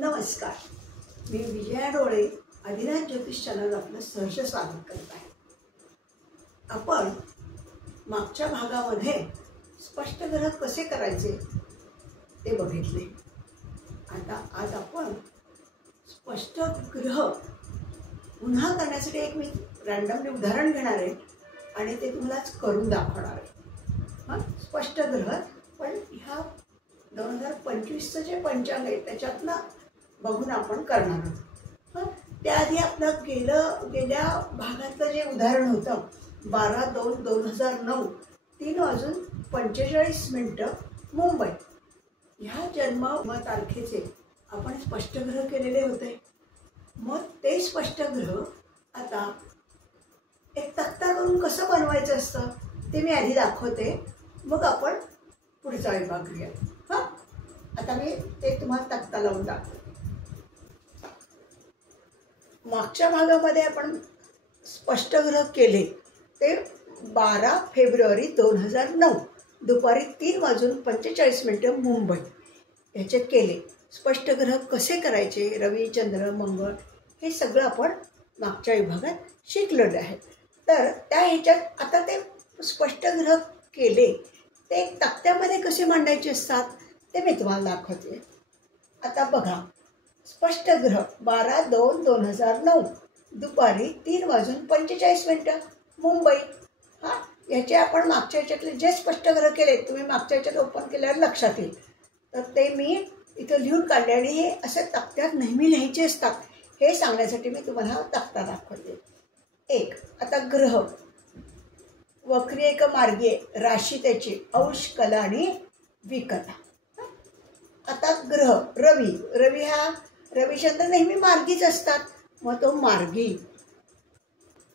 नमस्कार, मी विजया डोळे आदिनाथ ज्योतिष चॅनल आपलं सहर्ष स्वागत करत आहे। आपण मागच्या भागामध्ये स्पष्ट ग्रह कसे करायचे ते बघितले। आता आज आपण स्पष्ट ग्रह पुन्हा करण्यासाठी एक मी रँडमली उदाहरण घेणार आहे आणि ते तुम्हालाच करून दाखवणार आहे। स्पष्ट ग्रह पण ह्या 2025चं जे पंचांग आहे त्याच्यातनं बघून आपण करणार आहोत। त्याआधी आपलं गेल्या भागातलं जे उदाहरण होतं 12/2/2009 3:45 मुंबई ह्या जन्म तारखेचे आपण स्पष्ट ग्रह केलेले होते। मग ते स्पष्ट ग्रह आता एक तक्ता करून कसं बनवायचं असतं ते मी आधी दाखवते, मग आपण पुढचा विभाग घेऊया। आता मी ते तुम्हाला तक्ता लावून दाखवते। मागच्या भागामध्ये आपण स्पष्ट ग्रह केले ते 12 फेब्रुवारी 2009 दुपारी 3:45 मुंबई याच्यात केले। स्पष्ट ग्रह कसे करायचे, रवी चंद्र मंगळ हे सगळं आपण मागच्या विभागात शिकलेलं आहे। तर त्या ह्याच्यात आता ते स्पष्ट ग्रह केले ते तक्त्यामध्ये कसे मांडायचे असतात ते मी तुम्हाला दाखवते। आता बघा, स्पष्ट ग्रह 12/2/2009 दुपारी 3:45 मुंबई। याचे आपण मागच्या ह्याच्यातले जे स्पष्ट ग्रह केले तुम्ही मागच्या ह्याच्यात ओपन केल्यावर लक्षात येईल, तर ते मी इथं लिहून काढले आणि हे असे तक्त्यात नेहमी लिहायचे असतात हे सांगण्यासाठी मी तुम्हाला हा तक्ता दाखवते। एक, आता ग्रह वक्रीय का मार्गीय राशी त्याची अंश कला आणि विकला। आता ग्रह रवी हा रविचंद्र नेहमी मार्गीच असतात, मग तो मार्गी।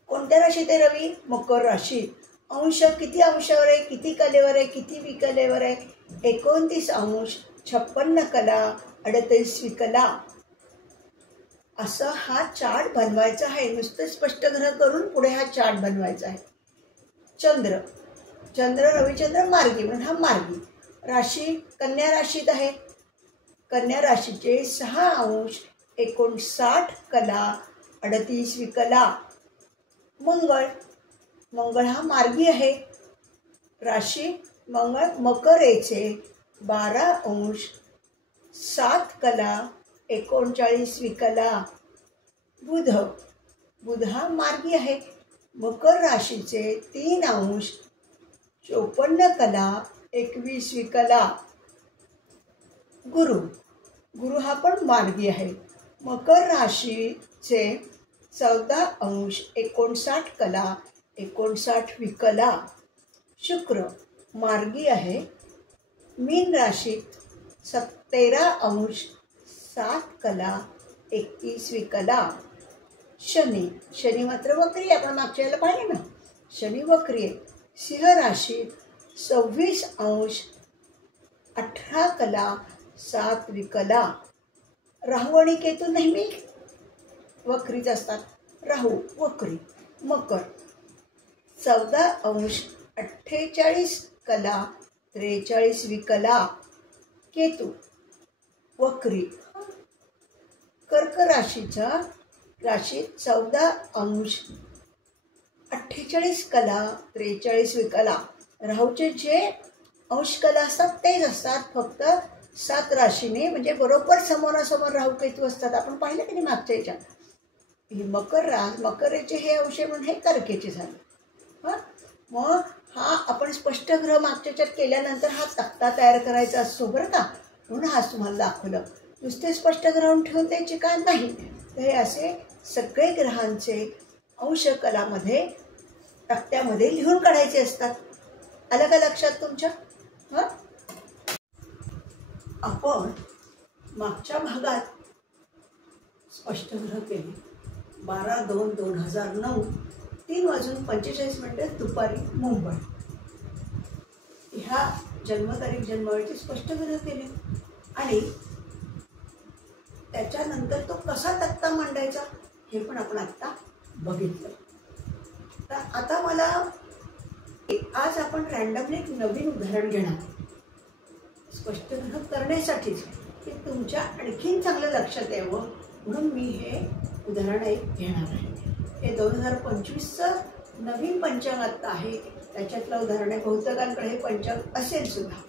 कोणत्या राशीत आहे रवी? मकर राशी। अंश किती अंशावर आहे, किती कलेवर आहे, किती विकलेवर आहे? 29 अंश 56 कला 38 विकला। असं हा चार्ट बनवायचा आहे। नुसतं स्पष्ट ग्रह करून पुढे हा चार्ट बनवायचा आहे। चंद्र रविचंद्र मार्गी म्हणून हा मार्गी। राशी कन्या राशीत आहे। कन्या राशीचे 6 अंश 59 कला 38 विकला। मंगळ हा मार्गी आहे। राशी मंगळ मकर येचे 12 अंश 7 कला 39 विकला। बुध हा मार्गी आहे। मकर राशीचे 3 अंश 54 कला 21 विकला। गुरु हा पण मार्गी आहे। मकर राशीचे 14 अंश 59 कला 59 विकला। शुक्र मार्गी आहे। मीन राशीत 13 अंश 7 कला 31 विकला। शनी मात्र वक्री, आपण मागच्या वेळेला पाहिले ना, शनी वक्री आहे। सिंह राशीत 26 अंश 18 कला 7 विकला। राहू आणि केतू नेहमी वक्रीच असतात। राहू वक्री। मकर 14 अंश 48 कला 43 विकला। केतू वक्री। कर्क राशीत 14 अंश 48 कला 43 विकला। राहूचे जे अंश कला असतात तेच असतात, फक्त 7 राशीने म्हणजे बरोबर समोरासमोर राहू केतू असतात। आपण पाहिलं की नाही मागच्या ह्याच्यात, ही मकरेचे हे अंश म्हणून हे कर्केचे झाले। मग हा आपण स्पष्ट ग्रह मागच्या ह्याच्यात केल्यानंतर हा तक्ता तयार करायचा असतो बरं का, म्हणून हाच तुम्हाला दाखवलं। नुसते स्पष्ट ग्रह ठेवून द्यायचे का नाही, तर हे असे सगळे ग्रहांचे अंश कलामध्ये तक्त्यामध्ये लिहून काढायचे असतात। आलं का लक्षात तुमच्या? आपण मागच्या भागात स्पष्ट ग्रह केले 12/2/2009 3:45 दुपारी मुंबई ह्या जन्मतारीख जन्मवेळेचे स्पष्ट ग्रह केले आणि त्याच्यानंतर तो कसा तक्ता मांडायचा हे पण आपण आता बघितलं। तर आता मला आज आपण रँडमली एक नवीन उदाहरण घेणार स्पष्ट ग्रह करण्यासाठीच। की तुमच्या आणखीन चांगलं लक्षात यावं म्हणून मी हे उदाहरण एक घेणार आहे. हे 2025चं नवीन पंचांग आत्ता आहे, त्याच्यातलं उदाहरण आहे. बहुतेकांकडे हे पंचांग असेल सुद्धा.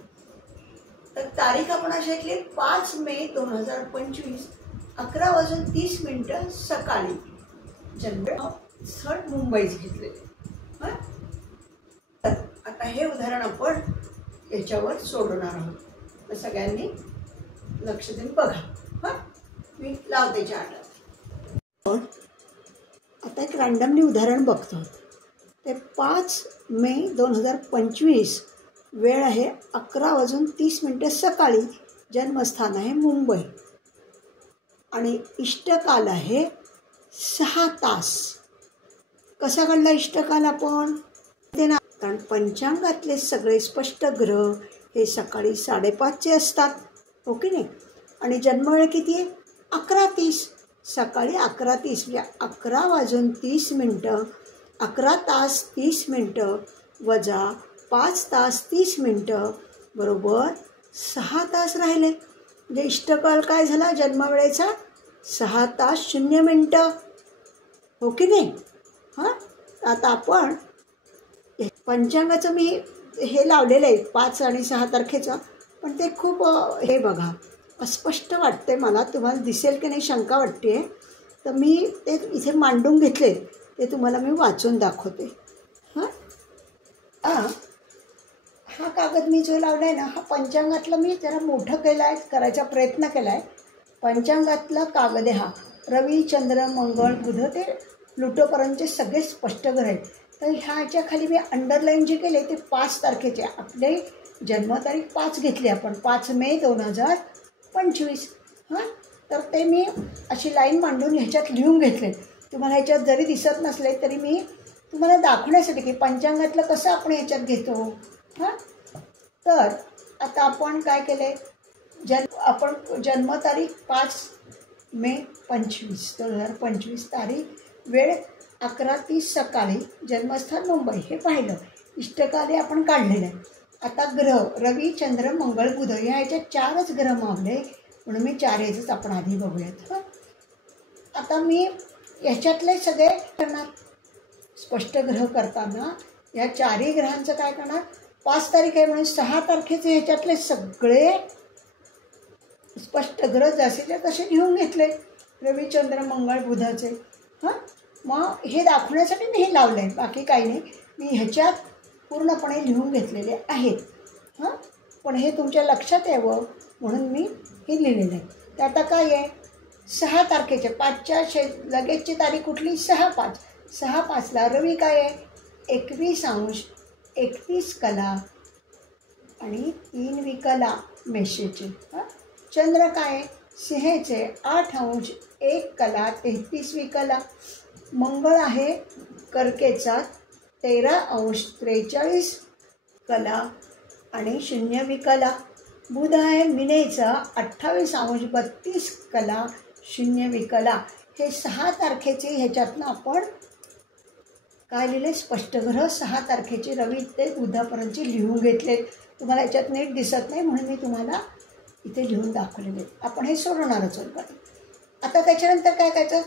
तर तारीख आपण अशी घेतली 5 मे 2025 11:30 सकाळी. जन्म स्थळ मुंबईच घेतलेले. तर आता हे उदाहरण आपण याच्यावर सोडवणार आहोत. तर सगळ्यांनी लक्ष देऊन बघा. मी लावते चार्ट. आता एक रँडमली उदाहरण बघतो. ते 5 मे 2025 वेळ आहे 11:30 सकाळी. जन्मस्थान आहे मुंबई आणि इष्टकाल आहे 6 तास. कसा काढला इष्टकाल आपण ते ना, कारण पंचांगातले सगळे स्पष्ट ग्रह हे सकाळी 5:30 असतात, हो की नाही. आणि जन्मवेळ किती आहे 11:30. सकाळी 11:30 म्हणजे 11:30 11 तास 30 मिनटं वजा 5 तास 30 मिनटं बरोबर 6 तास राहिले. म्हणजे इष्टकाल काय झाला जन्मवेळेचा 6 तास 0 मिनटं, हो की नाही. आता आपण पंचांगाचं मी हे लावलेलं आहे 5 आणि 6 तारखेचं, पण ते खूप हे बघा अस्पष्ट वाटते मला. तुम्हाला दिसेल की नाही शंका वाटते. तर मी ते इथे मांडून घेतले, ते तुम्हाला मी वाचून दाखवते. हा कागद मी जो लावला आहे ना, हा पंचांगातला मी जरा मोठं केला आहे, करायचा प्रयत्न केला आहे. पंचांगातला कागद आहे हा. रवी चंद्र मंगळ बुध ते प्लुटोपर्यंतचे सगळे स्पष्ट ग्रह आहेत. तर ह्याच्या खाली मी अंडरलाईन जे केले ते 5 तारखेचे. आपले जन्मतारीख 5 घेतली आपण, 5 मे 2025. तर ते मी अशी लाईन मांडून ह्याच्यात लिहून घेतले. तुम्हाला ह्याच्यात जरी दिसत नसले तरी मी तुम्हाला दाखवण्यासाठी की पंचांगातलं कसं आपण ह्याच्यात घेतो. तर आता आपण काय केले, आपण जन्मतारीख 5 मे 2025 तारीख, वेळ 11:30 सकाळी, जन्मस्थान मुंबई हे पाहिलं. इष्टकाले आपण काढलेलं आहे. आता ग्रह रवी चंद्र मंगळ बुध ह्याच्यात 4च ग्रह मावले म्हणून मी 4 याचंच आपण आधी बघूयात. आता मी ह्याच्यातले सगळे करणार. स्पष्ट ग्रह करताना या 4ही ग्रहांचं काय करणार, 5 तारीख आहे म्हणून 6 तारखेचे ह्याच्यातले सगळे स्पष्ट ग्रह जसेच्या तसे लिहून घेतले रवी चंद्र मंगळ बुधाचे. मग हे दाखवण्यासाठी मी हे लावलं आहे, बाकी काही नाही. मी ह्याच्यात पूर्णपणे लिहून घेतलेले आहेत. पण हे तुमच्या लक्षात यावं म्हणून मी हे लिहिलेलं आहे. तर आता काय आहे 6 तारखेचे 5च्या लगेचची तारीख कुठली 6/5. 6/5ला रवी काय आहे 21 31 कला आणि 3 विकला मेषेचे. चंद्र काय आहे सिंहेचे 8 1 कला 33 विकला. मंगळ आहे कर्केचा 13 43 कला आणि 0 विकला. बुध आहे मीनेचा 28 32 कला 0 विकला. हे 6 तारखेचे ह्याच्यातनं आपण काय लिहिले स्पष्ट ग्रह 6 तारखेचे रवी ते बुधापर्यंतचे लिहून घेतलेत. तुम्हाला याच्यात नीट दिसत नाही म्हणून मी तुम्हाला इथे लिहून दाखवलेले. आपण हे सोडवणारच आहोत. आता त्याच्यानंतर काय करायचं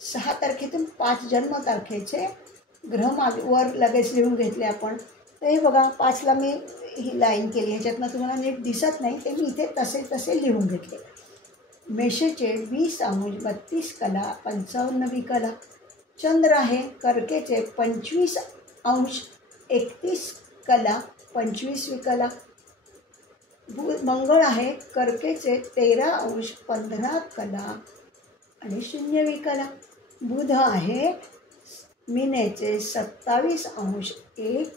6 तारखेतून 5 जन्मतारखेचे ग्रह वर लगेच लिहून घेतले आपण. तर हे बघा 5ला मी ही लाईन केली, ह्याच्यातनं तुम्हाला नीट दिसत नाही ते मी इथे तसे लिहून घेतले. मेषेचे 20 32 कला 55 विकला. चंद्र आहे कर्केचे 25 31 कला 25 विकला. मंगळ आहे कर्केचे 13 15 कला आणि 0 विकला. बुध आहे मीनेचे 27 1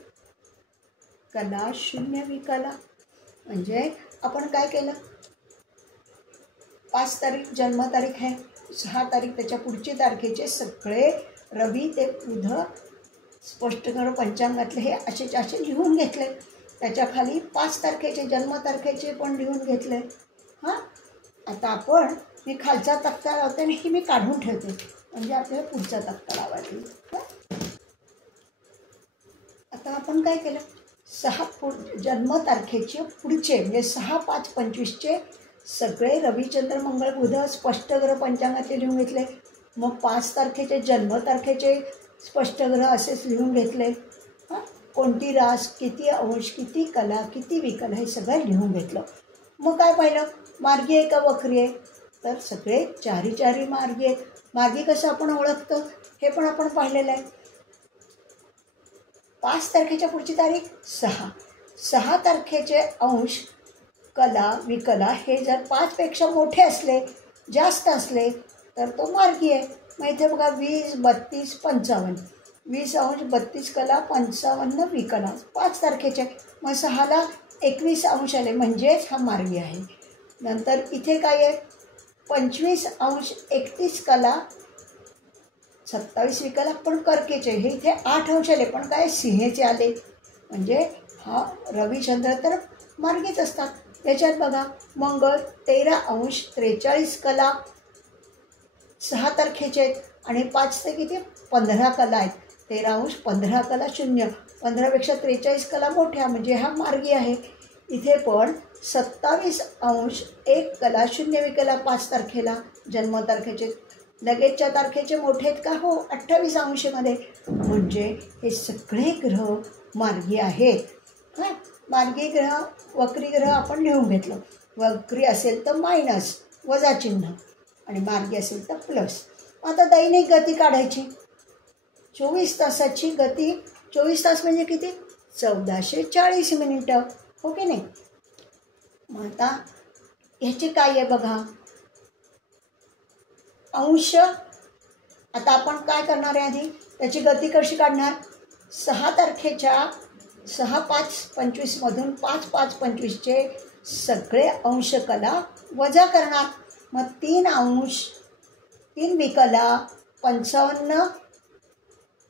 कला 0 विकला. म्हणजे आपण काय केलं 5 तारीख जन्मतारीख आहे, 6 तारीख त्याच्या पुढची तारखेचे सगळे रवी ते बुध स्पष्ट करून पंचांगातले हे असे लिहून घेतले. त्याच्या खाली 5 तारखेचे जन्मतारखेचे पण लिहून घेतले. आता आपण मी खालचा तक्ता लावते आणि ही मी काढून ठेवते म्हणजे आपल्याला पुढचा तक्ता लावायला. आता आपण काय केलं 6 जन्मतारखेचे पुढचे म्हणजे 6/5/25चे सगळे रविचंद्र मंगळ बुध स्पष्ट ग्रह पंचांगातले लिहून घेतले. मग 5 तारखेचे जन्मतारखेचे स्पष्ट ग्रह असेच लिहून घेतले. हां, कोणती रास, किती अंश, किती कला, किती विकला हे सगळं लिहून घेतलं. मग काय पाहिलं, मार्गी आहे का वक्री आहे, तर सगळे चारी चारी मार्गी आहेत. मार्गी कसं आपण ओळखतो हे पण आपण पाहिलेलं आहे. 5 तारखेच्या पुढची तारीख 6 तारखेचे अंश कला विकला हे जर 5 पेक्षा मोठे असले, जास्त असले तर तो मार्गी आहे. मग इथे बघा 20, 32, 55, 20 अंश 32 कला 55 विकला 5 तारखेचे. मग 6ला 21 अंश आले म्हणजेच हा मार्गी आहे. नंतर इथे काय आहे, 25 अंश 31 कला 27 विकला पण कर्केचे. हे इथे 8 अंश आले पण काय सिंहेचे आले म्हणजे हा रविचंद्र तर मार्गीच असतात. त्याच्यात बघा मंगळ 13 अंश 43 कला 6 तारखेचे आहेत आणि 5 ते किती 15 कला आहेत. 13 अंश 15 कला 0, 15पेक्षा 43 कला मोठ्या म्हणजे हा मार्गी आहे. इथे पण 27 अंश 1 कला 0 विकला 5 तारखेला जन्मतारखेचे. लगेचच्या तारखेचे मोठे आहेत का, हो 28 अंशमध्ये. म्हणजे हे सगळे ग्रह मार्गी आहेत. हां, मार्गी ग्रह वक्री ग्रह आपण लिहून घेतलं. वक्री असेल तर मायनस वजा चिन्ह आणि मार्गी असेल तर प्लस. आता दैनिक गती काढायची. 24 तासाची गती, 24 तास म्हणजे किती 1440 मिनिटं, हो की नाही. मग आता ह्याचे काय आहे बघा, अंश. आता आपण काय करणार आहे, आधी त्याची गती कशी काढणार. 6 तारखेच्या 6, 5, 25मधून 5, 5, 25चे सगळे अंश कला वजा करणार. मग 3 अंश 3 विकला 55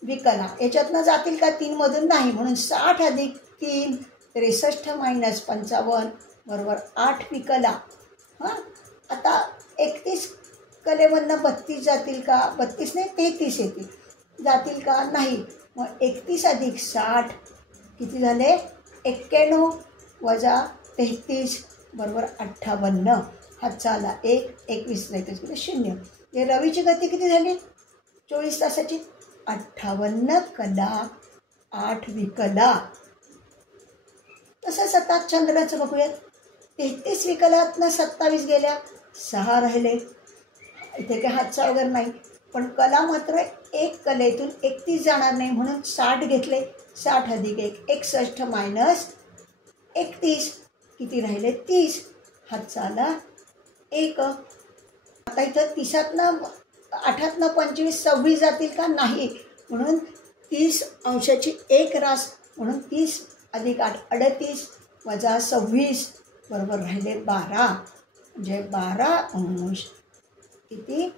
विकला याच्यातनं जातील का, 3मधून नाही म्हणून 60 अधिक 3 63 मायनस 55 बरोबर 8 विकला. हां, आता 31 कलेमधनं 32 जातील का, 32 नाही 33 येतील, जातील का नाही. मग 31 अधिक 60 किती झाले 91 वजा 33 बरोबर 58. हातचा आला 1, 21 किती 0. हे रवीची गती किती झाली 24 तासाची 58 कला 8 विकला. तसंच आता चंद्राचं बघूयात. 33 विकलातनं 27 गेल्या, 6 राहिले. इथे काही हातचा वगैरे नाही पण कला मात्र 1 कलेतून 31 जाणार नाही म्हणून 60 घेतले. 60 अधिक 1 61 मायनस 31 किती राहिले 30. हातचा आला 1. आता इथं 30तनं 8तनं 25 26 जातील का नाही म्हणून 30 अंशाची 1 रास म्हणून 30 अधिक 8 38 वजा 26 बरोबर राहिले 12. म्हणजे 12 अंश किती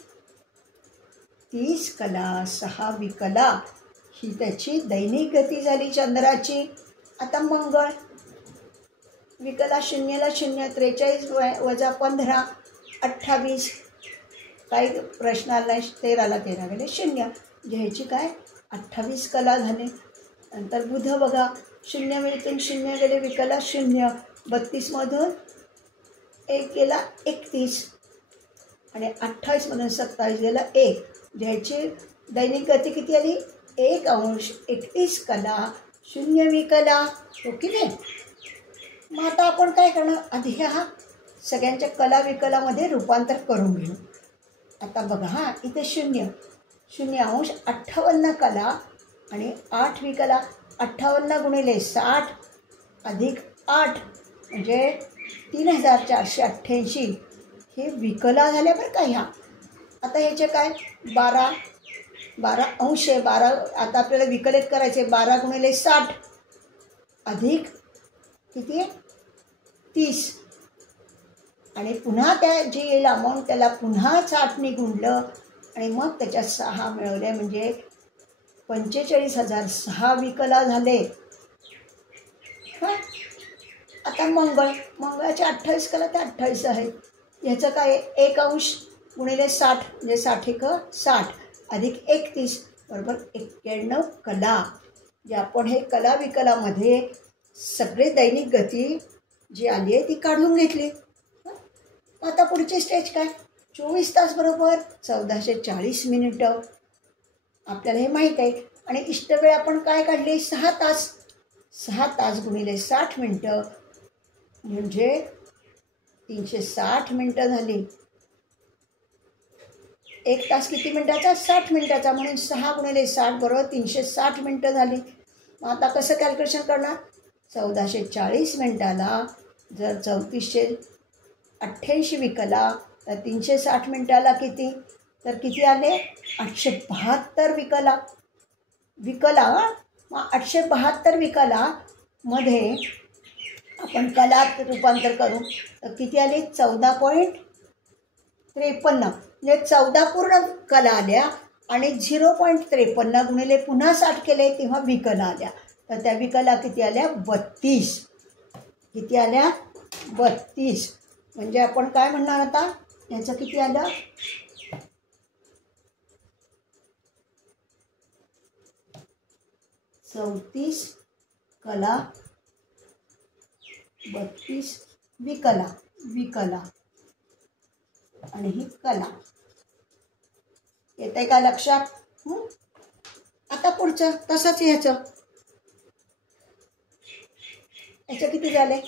30 कला 6 विकला. ही त्याची दैनिक गती झाली चंद्राची. आता मंगळ विकला 0ला 0 43 वजा 15 28 काही प्रश्न आला 13ला 13 गेले 0 म्हणजे ह्याची काय 28 कला झाले. नंतर बुध बघा 0 मिळतून 0 गेले विकला 0, 32मधून 1 गेला 31 आणि 28मधून 27 गेला 1. ह्याची दैनिक गती किती आली 1 अंश 31 कला 0 विकला, हो की नाही. मग आता आपण काय करणार, आधी ह्या सगळ्यांच्या कला विकलामध्ये रूपांतर करून घेऊ. आता बघा हां, इथे 0 अंश 58 कला आणि 8 विकला. 58 गुणिले 60 अधिक 8 म्हणजे 3488 हे विकला झाल्या बरं का ह्या. आता ह्याचे काय 12 अंश आहे 12. आता आपल्याला विकलित करायचे 12 गुणिले 60 अधिक किती आहे 30 आणि पुन्हा त्या जे येईल अमाऊंट त्याला पुन्हा 60ने गुणलं आणि मग त्याच्यात 6 मिळवले म्हणजे 45,006 विकला झाले. हां, आता मंगळाचे 28 कला ते 28 आहेत. ह्याचं काय 1 अंश गुणिले 60 म्हणजे 60 एक 60 अधिक 31 बरोबर 91 कला. जे आपण हे कला विकलामध्ये सगळे दैनिक गती जी आली आहे ती काढून घेतली. आता पुढची स्टेज काय, 24 तास बरोबर 1440 मिनिटं. आपल्याला हे माहीत आहे. आणि इष्टवेळ आपण काय काढली, 6 तास. 6 तास गुणिले 60 मिनटं म्हणजे 360 मिनटं झाली. 1 तास किती मिनटाचा, 60 मिनटाचा, म्हणून 6 गुणिले 60 बरोबर 360 मिनटं झाली. मग आता कसं कॅल्क्युलेशन करणार, 1440 मिनटाला जर 3488 विकला तर 360 मिनटाला किती, तर किती आले, 872 विकला. मग 872 विकला मध्ये आपण कलात रूपांतर करू तर किती आले, 14.53. म्हणजे 14 पूर्ण कला आल्या आणि 0.53 गुणिले पुन्हा 60 केले तेव्हा विकला आल्या. तर त्या विकला किती आल्या, 32. किती आल्या, 32. म्हणजे आपण काय म्हणणार आता, याचं किती आलं, 34 कला 32 विकला आणि ही कला. येत आहे का लक्षात. आता पुढचं तसंच याचं किती झाले,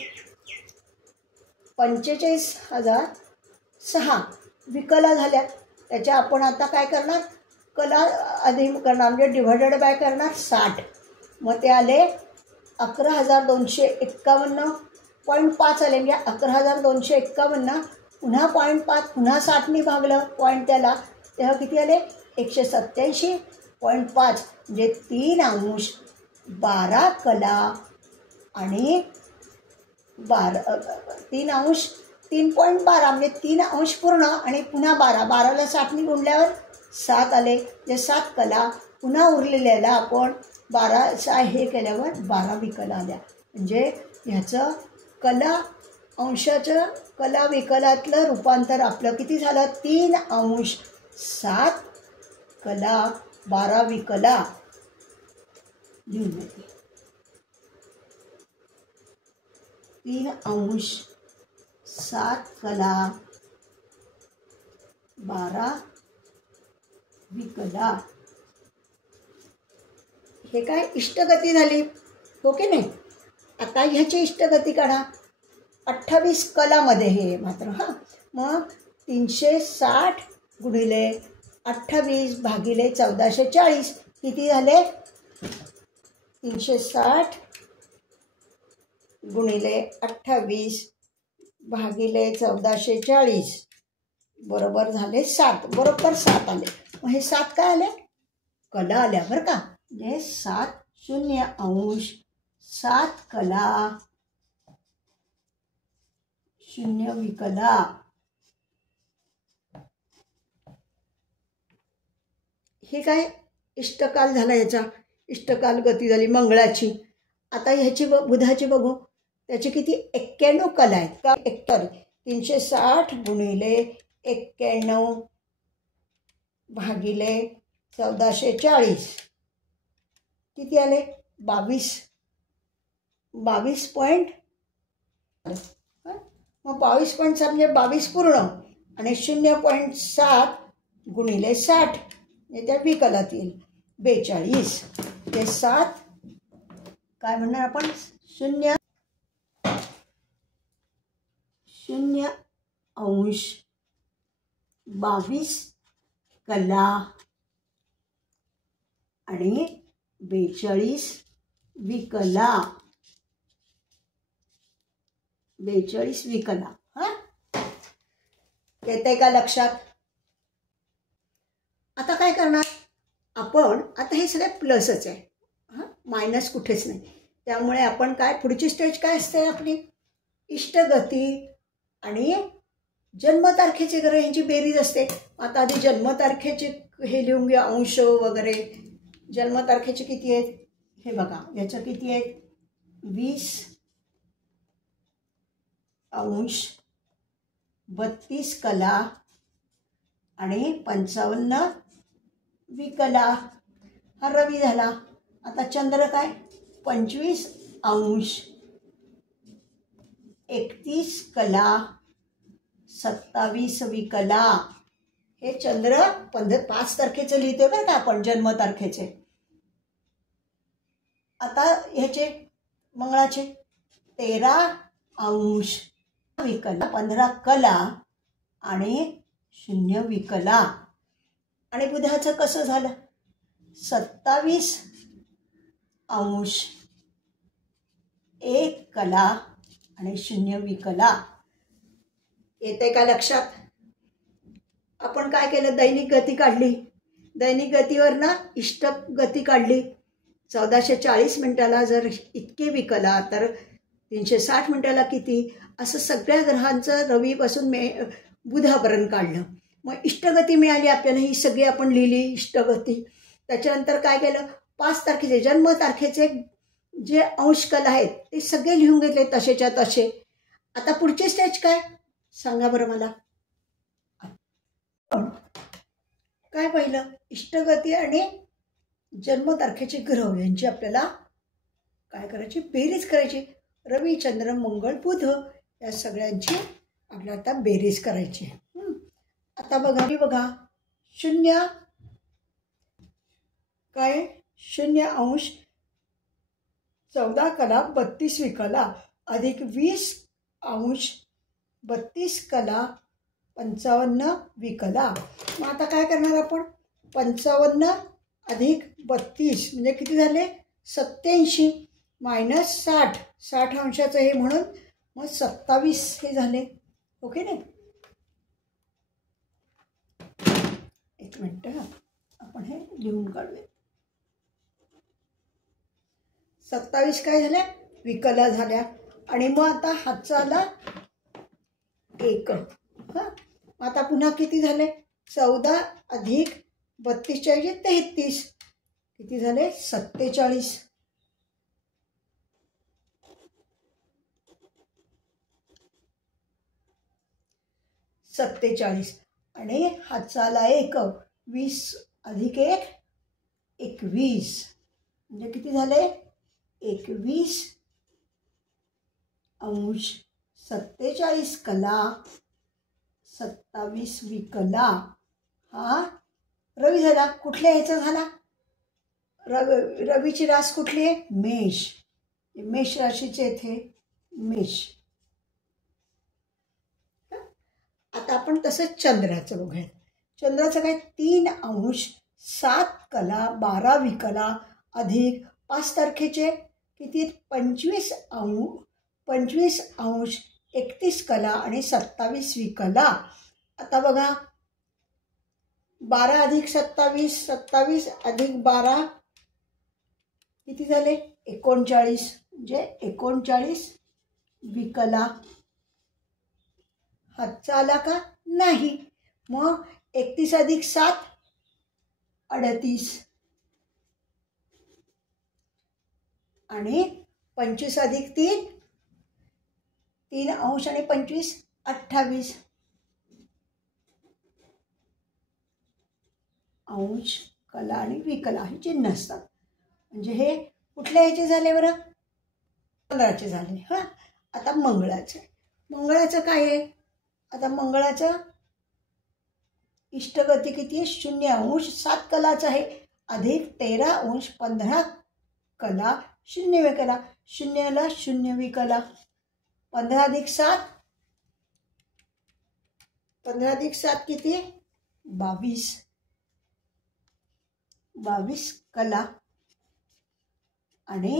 45,006 विकला झाल्या. त्याच्या आपण आता काय करणार, कला आधी करणार म्हणजे डिव्हायडेड बाय करणार 60. मग ते आले 11,251.5 आले. म्हणजे 11,251 पुन्हा 0.5 पुन्हा 60ने भागलं पॉईंट त्याला, तेव्हा किती आले, 187.5. म्हणजे 3 अंश 12 कला आणि 3 अंश 3.12 म्हणजे 3 अंश पूर्ण आणि पुन्हा 12ला 60ने गुणल्यावर 7 आले. म्हणजे 7 कला पुन्हा उरलेल्याला आपण 12चा हे केल्यावर 12 विकला आल्या. म्हणजे ह्याचं कला अंशाचं कला विकलातलं रूपांतर आपलं किती झालं, 3 अंश 7 कला 12 विकला लिहिलं. 3 अंश 7 कला 12 विकला. हे काय इष्टगती झाली, हो की नाही. आता ह्याची इष्टगती काढा. 28 कलामध्ये हे मात्र मग 360 गुणिले 28 भागिले 1440 किती झाले, 360 गुणिले 28 भागिले 1440 बरोबर झाले 7. बरोबर 7 आले. मग हे 7 काय आले, कला आल्या बरं का. म्हणजे 7 0 अंश 7 कला 0 विकला. हे काय इष्टकाल झाला, याचा इष्टकाल गती झाली मंगळाची. आता ह्याची बुधाची बघू, त्याची किती 91 कला आहेत का. 360 गुणिले 91 भागिले 1440 किती आले, 22 पॉईंट. मग 22.7 म्हणजे 22 पूर्ण आणि 0.7 गुणिले 60 म्हणजे त्या विकलात येईल 42. ते 7 काय म्हणणार आपण, 0 अंश 22 कला आणि 42 विकला. 42 विकला. येतंय का लक्षात. आता काय करणार आपण, आता हे सगळे प्लसच आहे, मायनस कुठेच नाही. त्यामुळे आपण काय, पुढची स्टेज काय असते आपली, इष्टगती आणि जन्मतारखेचे खरं यांची बेरीज असते. आता आधी जन्मतारखेचे हे लिहून घ्या, अंश वगैरे. जन्मतारखेचे किती आहेत हे बघा, याचं किती आहेत, 20 अंश 32 कला आणि 55 विकला. हा रवी झाला. आता चंद्र काय, 25 अंश 31 कला 27 विकला. हे चंद्र 5 तारखेचं लिहितोय बरं का आपण, जन्मतारखेचे. आता ह्याचे मंगळाचे 13 अंश विकला, 15 कला आणि 0 विकला. आणि बुधाचं कसं झालं? 27 अंश 1 कला आणि 0 विकला. येते का लक्षात? आपण काय केलं? दैनिक गती काढली. दैनिक गतीवर ना इष्ट गती काढली. 1440 मिनिटाला जर इतके विकला तर 360 मिनिटाला किती, असं सगळ्या ग्रहांचं रवीपासून बुधापर्यंत काढलं. मग इष्टगती मिळाली आपल्याला. ही सगळी आपण लिहिली इष्टगती. त्याच्यानंतर काय केलं? 5 तारखेचे जन्मतारखेचे जे अंशकला आहेत ते सगळे लिहून घेतले तसेच्या तसे. आता पुढचे स्टेज काय सांगा बरं मला. काय पाहिलं? इष्टगती आणि जन्मतारखेचे ग्रह यांची आपल्याला काय करायची? बेरीज करायची. रवी, चंद्र, मंगळ, बुध या सगळ्यांची आपल्याला आता बेरीज करायची. आता बघा 0 काय? 0 अंश 14 कला 32 विकला अधिक 20 अंश 32 कला 55 विकला. मग आता काय करणार आपण? 55 अधिक 32 म्हणजे किती झाले? 87 मायनस 60. 60 अंशाचं हे म्हणून मग 27 हे झाले. ओके नाही? एक मिनटं आपण हे लिहून काढूया. 27 काय झाल्या? विकला झाल्या. आणि मग आता हातचा आला 1. आता पुन्हा किती झाले? 14 अधिक 32 ऐवजी 33 किती झाले? 47. आणि हातचा आला 1. 20 अधिक 1 21 म्हणजे किती झाले? 21 अंश 47 कला 27 विकला. हा रवी झाला. कुठल्या ह्याचा झाला? रवीची रास कुठली आहे? मेष. मेष राशीचे येथे मेष. आता आपण तसं चंद्राचं बघूया. चंद्राचं काय? 3 अंश 7 कला 12 विकला अधिक 5 तारखेचे किती? 25 अंश 31 कला आणि 27 विकला. आता बघा 12 अधिक 27 27 अधिक 12 किती झाले? 39 म्हणजे 39 विकला. हातचा आला का? नाही. मग 31 अधिक 7 38 आणि 25 अधिक 3 3 अंश आणि 25 28 अंश कला आणि विकला हे चिन्ह असतात. म्हणजे हे कुठल्या ह्याचे झाले बरं? चंद्राचे झाले. आता मंगळाचं काय आहे? आता मंगळाचं इष्टगती किती आहे? 0 अंश 7 कलाचं आहे अधिक 13 अंश 15 कला 0 विकला. 0ला 0 विकला. 15 अधिक 7 किती आहे? 22 कला आणि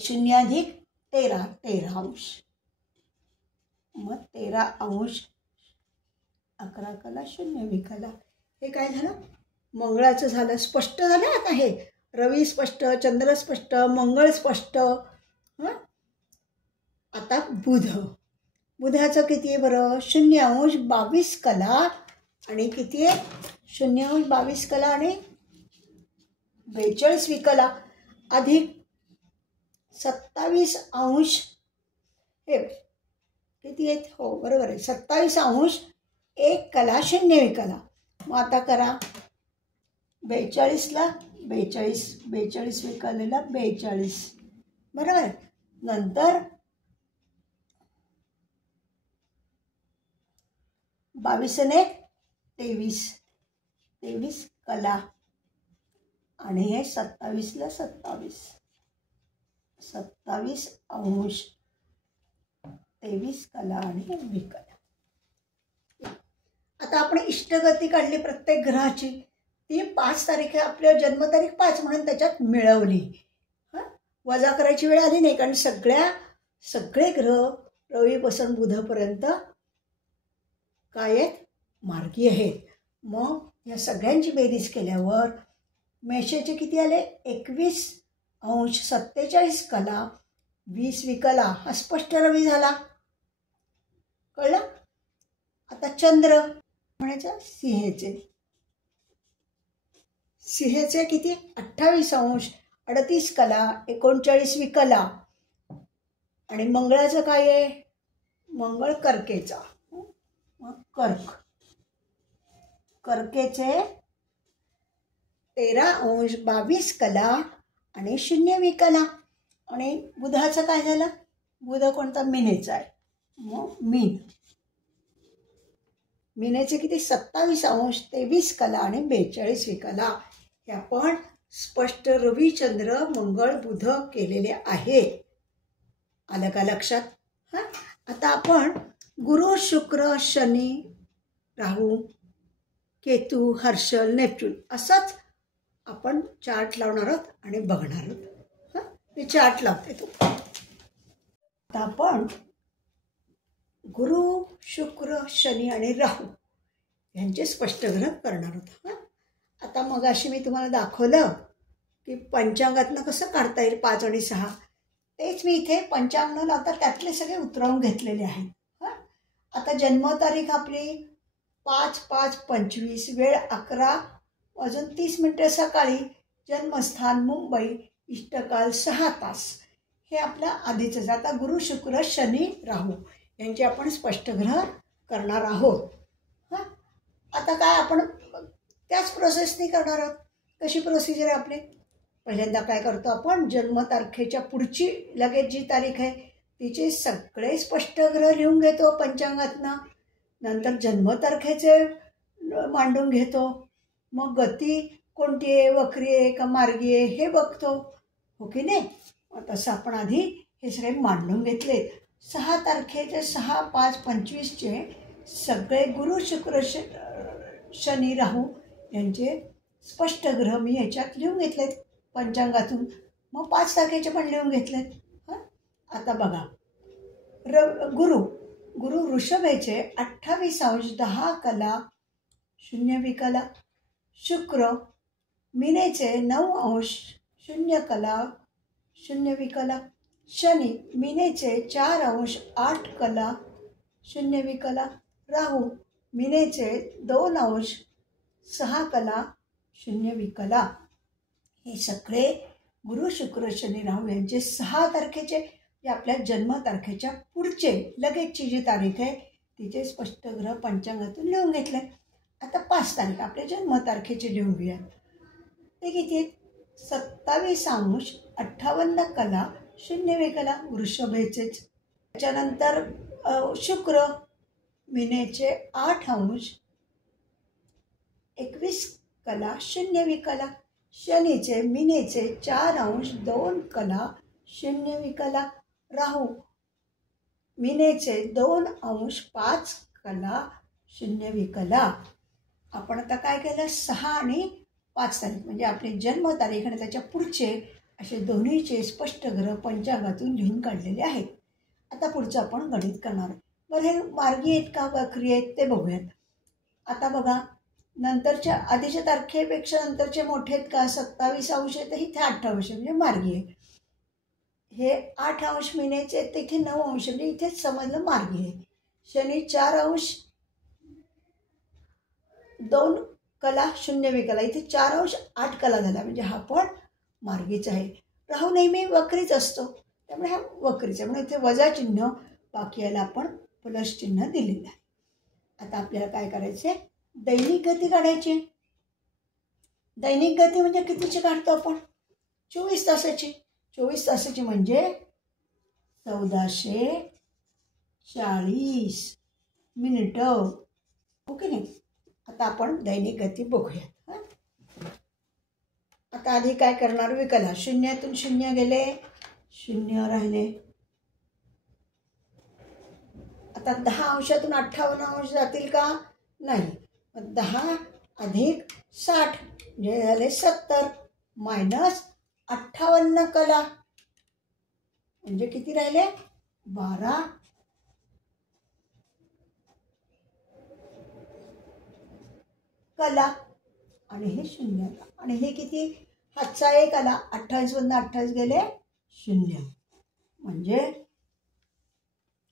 0 अधिक 13 अंश. मग 13 अंश 11 कला 0 विकला. हे काय झालं? मंगळाचं झालं. स्पष्ट झालं आता हे. रवी स्पष्ट, चंद्र स्पष्ट, मंगळ स्पष्ट. आता बुधाचं किती आहे बरं? 0 अंश 22 कला आणि किती आहे? 0 अंश 22 कला आणि 42 विकला अधिक 27 अंश हे किती आहेत? हो बरोबर आहे. 27 अंश 1 कला 0 विकला. मग आता करा 42ला 42 विकलेला 42 बरोबर. नंतर 22 ने 23, 23 कला आणि हे 27ला 27, 27 अंश 23 कला आणि विकला. आता आपण इष्टगती काढली प्रत्येक ग्रहाची. ती 5 तारीख आहे, आपल्या जन्मतारीख 5 म्हणून त्याच्यात मिळवली. वजा करायची वेळ आली नाही, कारण सगळे ग्रह रवीपासून बुधपर्यंत काय आहेत, मार्गी आहेत. मग या सगळ्यांची बेरीज केल्यावर मेषाचे किती आले, 21 अंश 47 कला 20 विकला. हा स्पष्ट रवी झाला, कळलं. आता चंद्र म्हणायचं सिंहेचे किती, 28 अंश 38 कला 39 विकला. आणि मंगळाचं काय आहे, मंगळ कर्केचा. कर्केचे 13 अंश 22 कला आणि 0 विकला. आणि बुधाचं काय झालं, बुध कोणता, मीनेचा आहे. मग मीनेचे किती, 27 अंश 23 कला आणि 42 विकला. हे आपण स्पष्ट रवी चंद्र मंगळ बुध केलेले आहेत. आलं का लक्षात. आता आपण गुरु शुक्र शनी राहू केतू हर्षल नेपच्यून असाच आपण चार्ट लावणार आहोत आणि बघणार आहोत. मी चार्ट लावते तो. आता आपण गुरु शुक्र शनी आणि राहू यांचे स्पष्ट ग्रह करणार आहोत. आता मगाशी मी तुम्हाला दाखवलं की पंचांगातनं कसं काढता येईल 5 आणि 6. तेच मी इथे पंचांग न लावता त्यातले सगळे उतरवून घेतलेले आहेत. आता जन्मतारीख आपली 5/5/25, वेळ 11:30 सकाळी, जन्मस्थान मुंबई, इष्टकाल 6 तास. हे आपलं आधीचंच. आता गुरु शुक्र शनी राहू यांचे आपण स्पष्ट ग्रह करणार आहोत. आता काय आपण त्याच प्रोसेसनी करणार आहोत. कशी प्रोसिजर आहे आपली, पहिल्यांदा काय करतो आपण, जन्मतारखेच्या पुढची लगेच जी तारीख आहे तिचे सगळे स्पष्ट ग्रह लिहून घेतो पंचांगातनं. नंतर जन्मतारखेचे मांडून घेतो. मग गती कोणती आहे, वक्री आहे का मार्गी आहे हे बघतो, हो की नाही. तसं आपण आधी हे सगळे मांडून घेतलेत. 6 तारखेचे 6/5/25चे सगळे गुरु शुक्र शनी राहू यांचे स्पष्ट ग्रह मी याच्यात लिहून घेतलेत पंचांगातून. मग 5 तारखेचे पण लिहून घेतलेत. आता बघा, गुरु वृषभेचे 28 अंश 10 कला 0 विकला. शुक्र मीनेचे 9 अंश 0 कला 0 विकला. शनी मीनेचे 4 अंश 8 कला 0 विकला. राहू मीनेचे 2 अंश 6 कला 0 विकला. हे सगळे गुरु शुक्र शनी राहू यांचे 6 तारखेचे आपल्या जन्मतारखेच्या पुढचे लगेचची जी तारीख आहे तिचे स्पष्ट ग्रह पंचांगातून लिहून घेतले. आता 5 तारीख आपल्या जन्मतारखेचे लिहून घेऊया. ते किती आहेत, 27 अंश 58 कला 0 विकला वृषभेचेच. त्याच्यानंतर शुक्र मीनेचे 8 अंश 21 कला 0 विकला. शनीचे मीनेचे 4 अंश 2 कला 0 विकला. राहू मीनेचे 2 अंश 5 कला 0 विकला. आपण आता काय केलं, 6 आणि 5 तारीख म्हणजे आपली जन्मतारीख आणि त्याच्या पुढचे असे दोन्हीचे स्पष्ट ग्रह पंचांगातून लिहून काढलेले आहेत. आता पुढचं आपण गणित करणार. बरं, हे मार्गी आहेत का वक्री आहेत ते बघूयात. आता बघा, नंतरच्या आधीच्या तारखेपेक्षा नंतरचे मोठे आहेत का, 27 अंश आहे तर इथे 8 अंश म्हणजे मार्गी आहे. हे 8 अंश मीनेचे आहेत, इथे 9 अंश म्हणजे इथेच समजलं मार्गी आहे. शनी 4 अंश 2 कला 0 विकला, इथे 4 अंश 8 कला झाला म्हणजे हा पण मार्गीच आहे. राहू नेहमी वक्रीच असतो त्यामुळे हा वक्रीच आहे, म्हणून इथे वजा चिन्ह, बाकी याला आपण प्लस चिन्ह दिलेलं आहे. आता आपल्याला काय करायचं आहे, दैनिक गती काढायची. दैनिक गती म्हणजे कितीची काढतो आपण, 24 तासाची. 24 तासाची म्हणजे 1440 मिनिटं. की नाही. आता आपण दैनिक गती बघूया. आता आधी काय करणार, विकला. शून्यातून शून्य गेले, शून्य राहिले. आता 10 अंशातून 58 अंश जातील का, नाही. 10 अधिक 60 म्हणजे झाले 70 मायनस 58 कला म्हणजे किती राहिले, 12 कला. आणि हे शून्य. आणि हे किती, हातचा 1 आला, 28 मधून 28 गेले शून्य. म्हणजे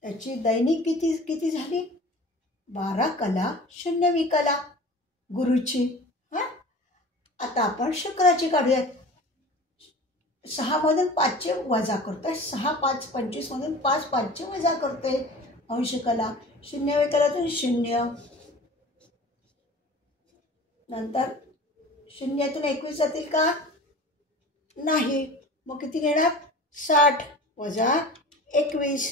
त्याची दैनिक किती किती झाली, 12 कला 0 विकला गुरुची. आता आपण शुक्राची काढूयात. 6 मधून 5चे वजा करतोय, 6 5 25 मधून 5 5चे वजा करतोय अंश कला. 0 विकलातून 0, नंतर 0तून 21 जातील का, नाही. मग किती घेणार, 60 वजा 21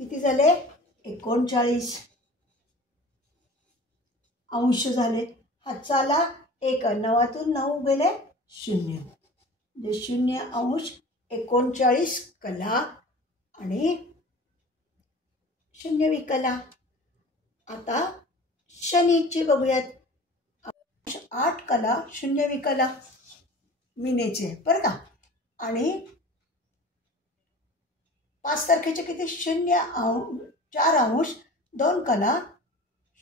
किती झाले, 39 अंश झाले. हातचा आला 1, 9तून 9 गेले 0 म्हणजे 0 अंश 39 कला आणि 0 विकला. आता शनीची बघूयात. 8 कला 0 विकला मीनेचे बरं का. आणि 5 तारखेचे किती, 4 अंश 2 कला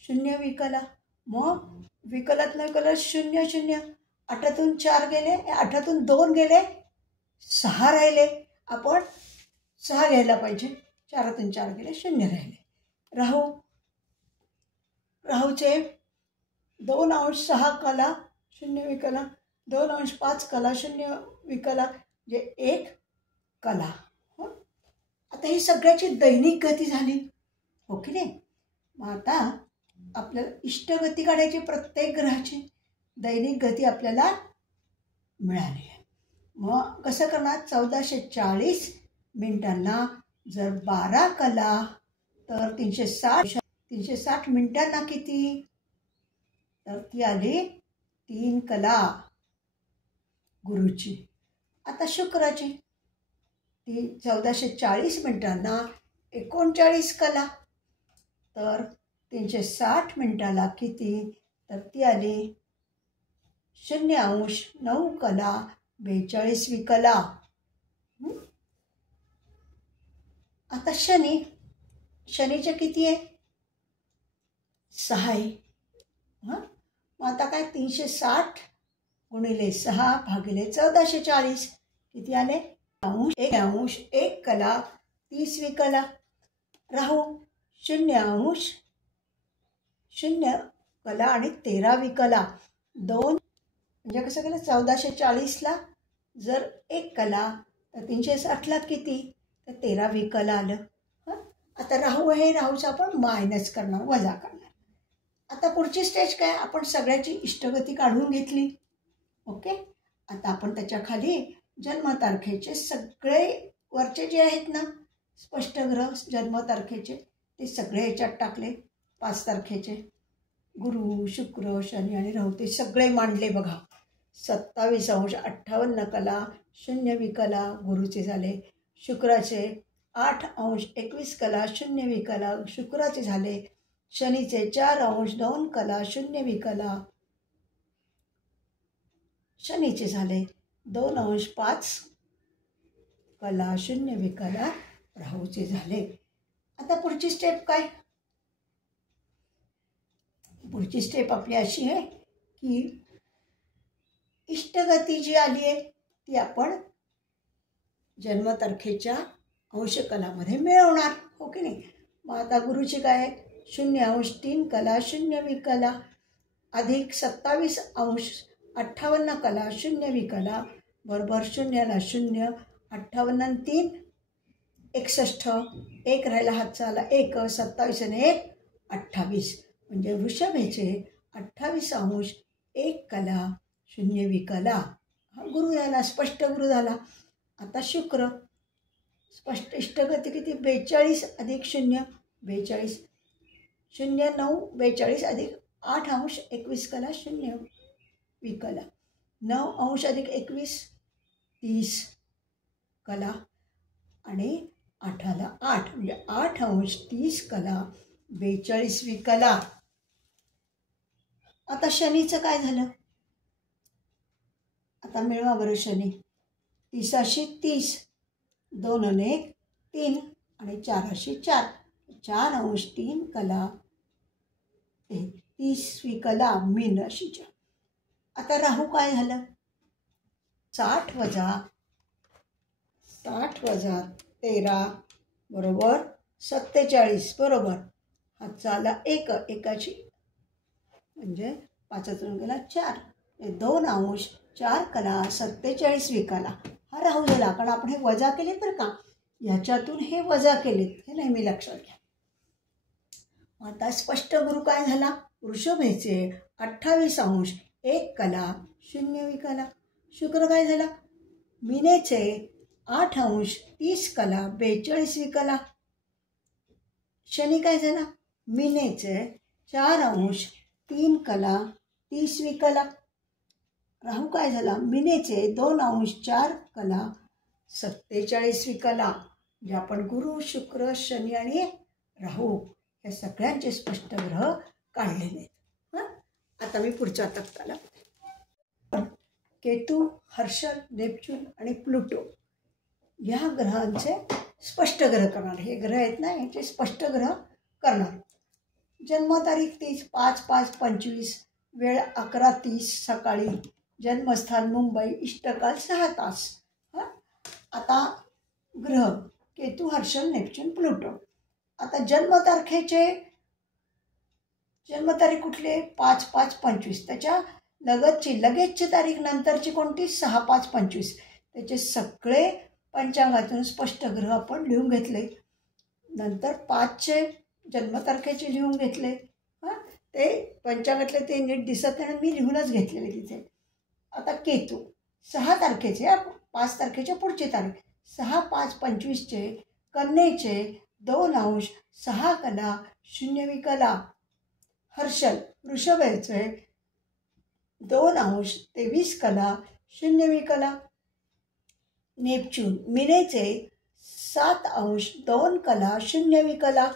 0 विकला. मग विकलात न विकला 0 0, 8तून 4 गेले, 8तून 2 गेले, 6 राहिले. आपण 6 घ्यायला पाहिजे, 4तून 4 गेले 0 राहिले. राहूचे 2 अंश 6 कला 0 विकला, 2 अंश 5 कला 0 विकला म्हणजे 1 कला. आता ही सगळ्याची दैनिक गती झाली, हो की नाही. मग आता आपल्याला इष्टगती काढायची, प्रत्येक ग्रहाची दैनिक गती आपल्याला मिळाली आहे. मग कसं करणार, 1440 मिनिटांना जर 12 कला तर 360 मिनिटांना किती, तर ती आली 3 कला गुरुची. आता शुक्राची, ती 1440 मिनिटांना 39 कला तर 360 मिनिटाला किती, तर ती आली 0 अंश 9 कला 42 विकला. आता शनीचे किती आहे, 6 आहे. मग आता काय, 360 गुणिले 6 भागिले 1440 किती आले, 1 अंश 1 कला 30 विकला. राहू 0 अंश 0 कला आणि 13 विकला. 2 म्हणजे कसं केलं, 1440ला जर 1 कला तर 360ला किती, तर 13 विकला आलं. आता राहू आहे, राहूचं आपण मायनस करणार, वजा करणार. आता पुढची स्टेज काय, आपण सगळ्याची इष्टगती काढून घेतली, ओके. आता आपण त्याच्या खाली जन्मतारखेचे सगळे वरचे जे आहेत ना स्पष्ट ग्रह जन्मतारखेचे ते सगळे याच्यात टाकले. 5 तारखेचे गुरु शुक्र शनी आणि राहू ते सगळे मांडले बघा. 27 अंश 58 कला 0 विकला गुरुचे झाले. शुक्राचे 8 अंश 21 कला 0 विकला शुक्राचे झाले. शनीचे 4 अंश 2 कला 0 विकला शनीचे झाले. 2 अंश 5 कला 0 विकला राहूचे झाले. आता पुढची स्टेप काय, पुढची स्टेप आपली अशी आहे की इष्टगती जी आली आहे ती आपण जन्मतारखेच्या अंशकलामध्ये मिळवणार, हो की नाही. मग आता गुरुची काय, 0 अंश 3 कला 0 विकला अधिक 27 अंश 58 कला 0 विकला बरोबर 0ला 0 58 आणि 3 61 1 राहिला हातचा आला 1 27 आणि 1 28 म्हणजे वृषभेचे 28 अंश 1 कला 0 विकला हा गुरु झाला, स्पष्ट गुरु झाला. आता शुक्र स्पष्ट इष्टगती किती 42 अधिक 0 42 0 9 42 अधिक 8 अंश 21 कला 0 विकला. 9 अंश अधिक 21 30 कला आणि 8ला 8 म्हणजे 8 अंश 30 कला 42 विकला. आता शनीचं काय झालं? आता मिळवा बरं शनी. 30 30 2 आणि 1 3 आणि 4 4 4 अंश 3 कला 30वी कला मीन राशीच्या. आता राहू काय झालं? 60 वजा 13 बरोबर 47 बरोबर. हातचा आला 1 एकाची म्हणजे 5 गेला 4 2 अंश 4 कला 47 विकला. हा राहू झाला कारण आपण हे वजा केलेत बरं का, ह्याच्यातून हे वजा केलेत हे नेहमी लक्षात घ्या. आता स्पष्ट गुरु काय झाला? वृषभेचे 28 अंश 1 कला 0 विकला. शुक्र काय झाला? मीनेचे 8 अंश 30 कला 42 विकला. शनी काय झाला? मीनेचे 4 अंश 3 कला 30 विकला. राहू काय झाला? मीनेचे 2 अंश 4 कला 47 विकला. जे आपण गुरु शुक्र शनी आणि राहू या सगळ्यांचे स्पष्ट ग्रह काढलेले आहेत. आता मी पुढच्या तक्ताला केतू, हर्षल, नेपच्यून आणि प्लुटो या ग्रहांचे स्पष्ट ग्रह करणार. हे ग्रह आहेत ना, याचे स्पष्ट ग्रह करणार. जन्मतारीख 30 5/5/25, वेळ 11:30 सकाळी, जन्मस्थान मुंबई, इष्टकाल 6 तास. आता ग्रह केतू, हर्षल, नेपच्यून, प्लुटो. आता जन्मतारीख कुठली? 5/5/25. त्याच्या लगेचची तारीख नंतरची कोणती? 6/5/25. त्याचे सगळे पंचांगातून स्पष्ट ग्रह आपण लिहून घेतले. नंतर 5चे जन्मतारखेचे लिहून घेतले. ते पंचांगातले ते नीट दिसत नाही, मी लिहूनच घेतलेले तिथे. आता केतू 6 तारखेचे 5 तारखेच्या पुढची तारीख 6/5/25चे कन्येचे 2 अंश 6 कला 0 विकला. हर्षल वृषभेचे 2 अंश 23 कला 0 विकला. नेपच्यून मीनेचे 7 अंश 2 कला 0 विकला.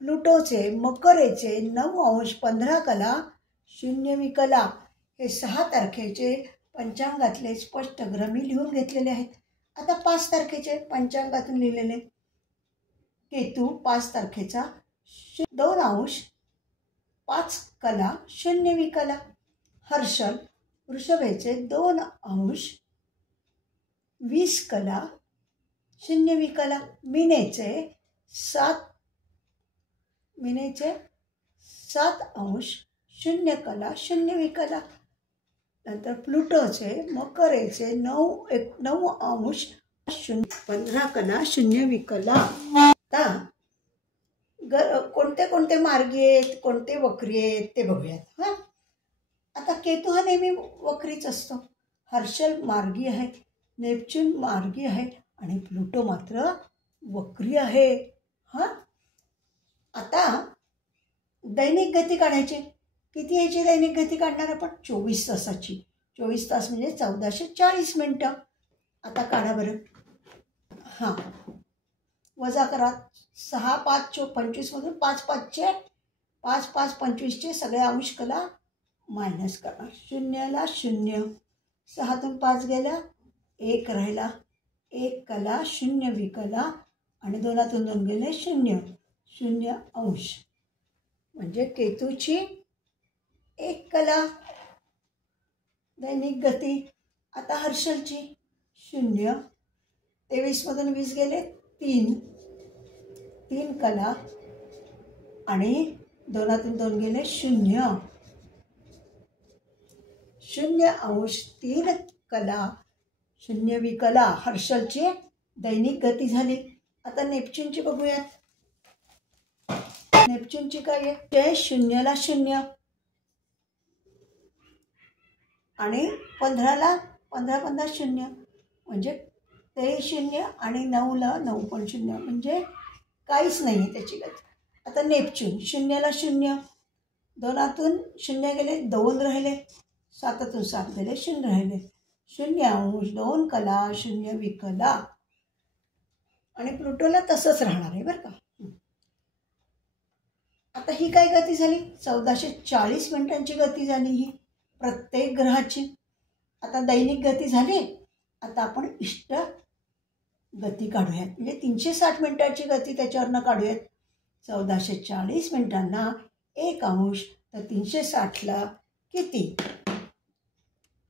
प्लुटोचे मकरेचे 9 अंश 15 कला 0 विकला. हे 6 तारखेचे पंचांगातले स्पष्ट ग्रह मी लिहून घेतलेले आहेत. आता 5 तारखेचे पंचांगातून लिहिलेले. केतू 5 तारखेचा 2 अंश 5 कला 0 विकला. हर्षल वृषभेचे 2 अंश 20 कला 0 विकला. मीनेचे 7 अंश 0 कला 0 विकला. नंतर प्लुटोचे मकरेचे 9 अंश 15 कला 0 विकला. आता कोणते कोणते मार्गी आहेत, कोणते वक्री आहेत ते बघूयात. आता केतू हा नेहमी वक्रीच असतो. हर्षल मार्गी आहे, नेपच्यून मार्गी आहे आणि प्लुटो मात्र वक्री आहे. आता दैनिक गती काढायची. किती याची दैनिक गती काढणार आपण? 24 तासाची. 24 तास म्हणजे 1440 मिनटं. आता काढा बरं. वजा करा. 6/5/25मधून 5/5/25चे सगळे अंश कला मायनस करा. 0ला 0, 6तून 5 गेल्या 1 राहिला, 1 कला 0 विकला आणि 2तून 2 गेले 0 0 अंश म्हणजे केतूची 1 कला दैनिक गती. आता हर्षलची 0, 23मधून 20 गेले 3 कला आणि 2तून 2 गेले 0 0 अंश 3 कला 0 विकला. हर्षलची दैनिक गती झाली. आता नेपच्यूनची बघूयात. नेपच्यूनची काय आहे? 0ला 0 आणि 15ला 15 0 म्हणजे ते 0 आणि 9ला 9 पण 0 म्हणजे काहीच नाही आहे त्याची गती. आता नेपच्यून 0ला 0, 2तून 0 गेले, 2 राहिले, 7तून 7 गेले, 0 राहिले. 0 अंश, 2 कला, 0 विकला. आणि प्लुटोला तसंच राहणार आहे बरं का. आता ही काय गती झाली? 1440 मिनिटांची गती झाली ही प्रत्येक ग्रहाची. आता दैनिक गती झाली. आता आपण इष्ट गती काढूयात, म्हणजे 360 मिनिटाची गती त्याच्यावरनं काढूयात. 1440 मिनिटांना 1 अंश, तर 360ला किती?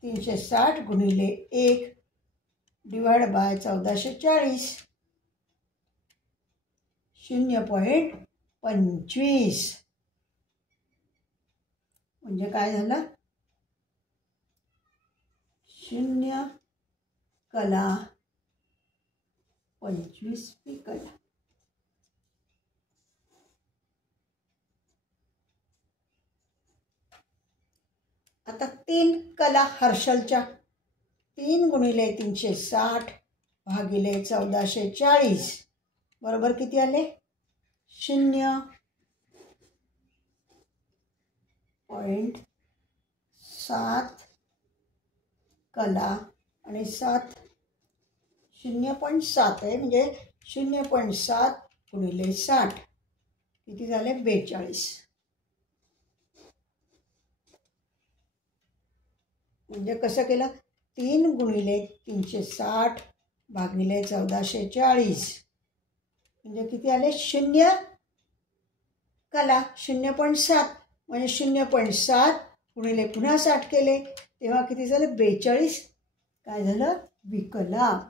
360 गुणिले 1 डिवाइड बाय 1440, 0.25. म्हणजे काय झालं? 0 कला 25 विकला. आता 3 कला हर्षलच्या, 3 गुणिले 360 भागिले 1440 बरोबर किती आले? 0.7 कला आणि 7 0.7 आहे, म्हणजे 0.7 गुणिले 60 किती झाले? 42. म्हणजे कसं केलं? 3 गुणिले 360 भागिले 1440 म्हणजे किती आले? 0 कला 0.7, म्हणजे 0.7 गुणिले पुन्हा 60 केले तेव्हा किती झालं? 42. काय झालं? विकला.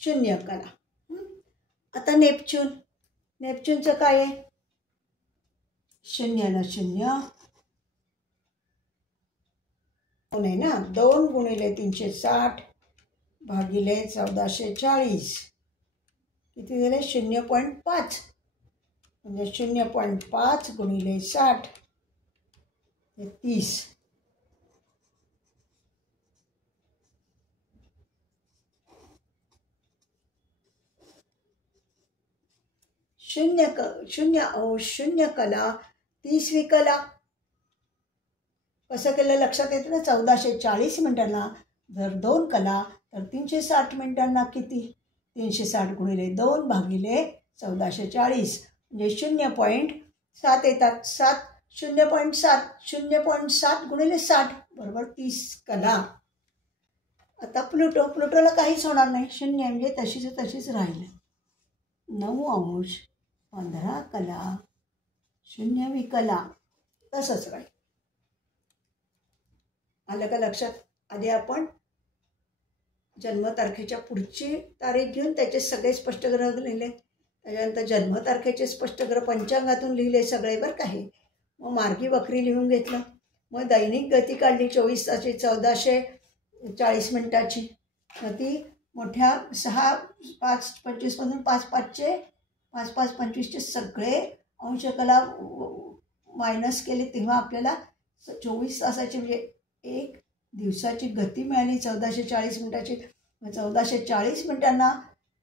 0 कला. आता नेपच्यूनचं काय आहे? 0ला 0 आहे ना. 2 गुणिले 360 भागिले 1440 किती झाले? 0.5, म्हणजे 0.5 गुणिले 60 30. शून्य अंश 0 कला 30 विकला. कसं केलं लक्षात येतं ना? 1440 मिनिटांना जर 2 कला तर 360 मिनिटांना किती? 360 गुणिले 2 भागिले 1440 म्हणजे 0.7 येतात. 0.7 गुणिले 60 बरोबर 30 कला. आता प्लुटोला काहीच होणार नाही. 0 म्हणजे तशीच राहिलं. 9 अंश 15 कला 0 विकला. तसंच राहील. आलं का लक्षात? आधी आपण जन्मतारखेच्या पुढची तारीख घेऊन त्याचे सगळे स्पष्टग्रह लिहिले. त्याच्यानंतर जन्मतारखेचे स्पष्टग्रह पंचांगातून लिहिले सगळे बरं का हे. मग मार्गी वक्री लिहून घेतलं. मग दैनिक गती काढली 24 तासाची 1440 मिनिटाची. मग ती मोठ्या 6 5 25 पासून 5 5 25चे सगळे अंशकला मायनस केले तेव्हा आपल्याला 24 तासाची म्हणजे 1 दिवसाची गती मिळाली 1440 मिनिटाची. मग 1440 मिनिटांना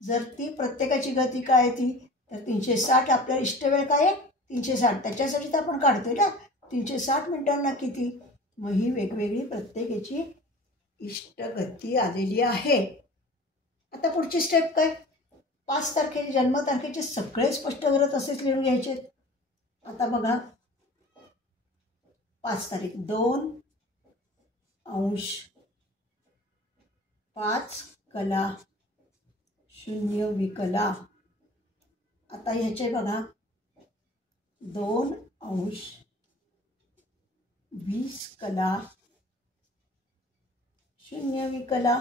जर ती प्रत्येकाची गती काय आहे ती, तर 360 आपल्या इष्टवेळ काय आहे? 360. त्याच्यासाठी तर आपण काढतोय ना. 360 मिनिटांना किती? मग ही वेगवेगळी प्रत्येकाची इष्टगती आलेली आहे. आता पुढची स्टेप काय? 5 तारखेचे जन्मतारखेचे सगळे स्पष्टग्रह तसेच लिहून घ्यायचे. आता बघा 5 तारीख 2 अंश 5 कला 0 विकला. आता ह्याचे बघा 2 अंश 20 कला 0 विकला.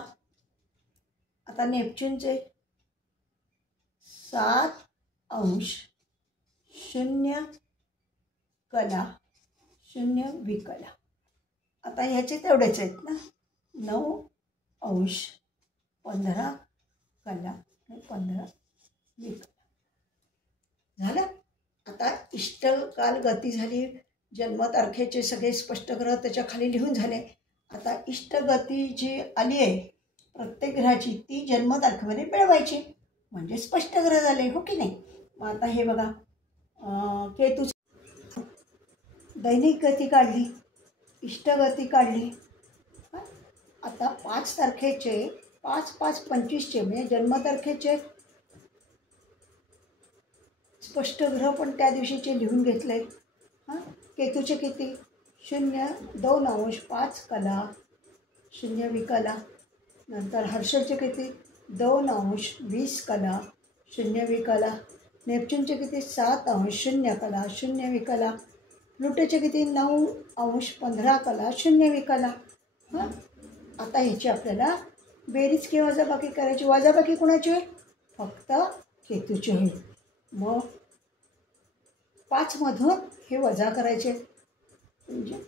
आता नेपच्यूनचे 7 अंश 0 कला 0 विकला. आता ह्याचे तेवढेच आहेत ना. 9 अंश 15 कला आणि 15 विकला. झालं. आता इष्टकाल गती झाली. जन्मतारखेचे सगळे स्पष्टग्रह त्याच्या खाली लिहून झाले. आता इष्टगती जी आली आहे प्रत्येक ग्रहाची ती जन्मतारखेमध्ये मिळवायची म्हणजे स्पष्टग्रह झाले, हो की नाही? मग आता हे बघा केतू दैनिक गती काढली, इष्टगती काढली. आता 5 तारखेचे 5/5/25चे म्हणजे जन्मतारखेचे स्पष्ट ग्रह पण त्या दिवशीचे लिहून घेतले. केतूचे किती? 0, 2 अंश 5 कला 0 विकला. नंतर हर्षलचे किती? 2 अंश 20 कला 0 विकला. नेपच्यूनचे किती? 7 अंश 0 कला 0 विकला. प्लुटोचे किती? 9 अंश 15 कला 0 विकला. आता ह्याची आपल्याला बेरीज किंवा वजाबाकी करायची. वजाबाकी कोणाची होईल? फक्त केतूची होईल. मग 5मधून हे वजा करायचे म्हणजे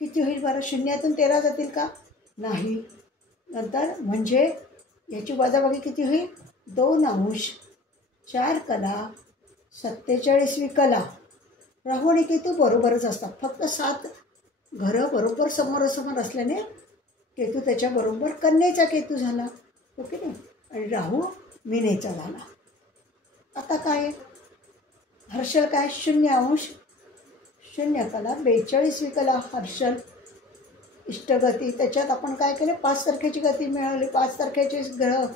किती होईल बरं? 0तून 13 जातील का? नाही. नंतर म्हणजे याची वजाबाकी किती होईल? 2 अंश 4 कला 47 विकला. राहू आणि केतू बरोबरच असतात, फक्त 7 घरं बरोबर समोरासमोर असल्याने केतू त्याच्याबरोबर कन्येचा केतू झाला. ओके नाही? आणि राहू मीनेचा झाला. आता काय? हर्षल काय? 0 अंश 0 कला 42 विकला. हर्षल इष्टगती त्याच्यात आपण काय केले? 5 तारखेची गती मिळवली. 5 तारखेचे ग्रह